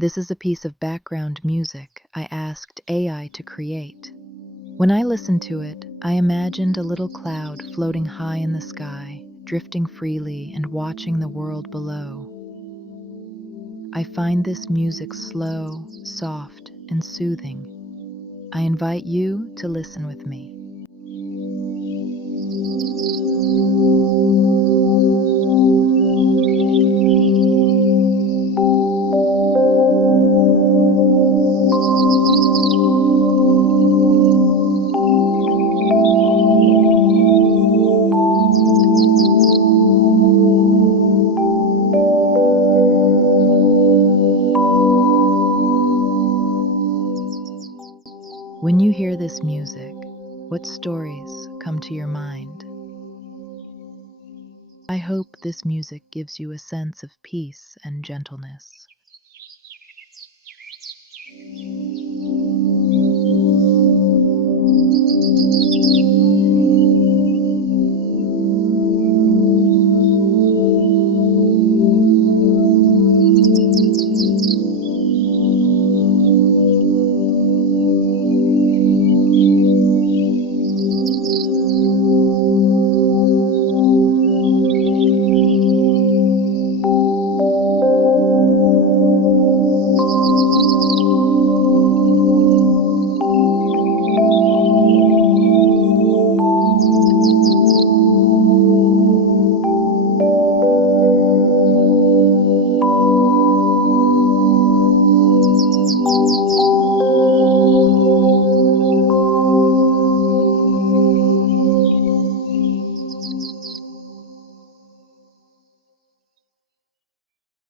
This is a piece of background music I asked AI to create. When I listened to it, I imagined a little cloud floating high in the sky, drifting freely and watching the world below. I find this music slow, soft, and soothing. I invite you to listen with me. When you hear this music, what stories come to your mind? I hope this music gives you a sense of peace and gentleness.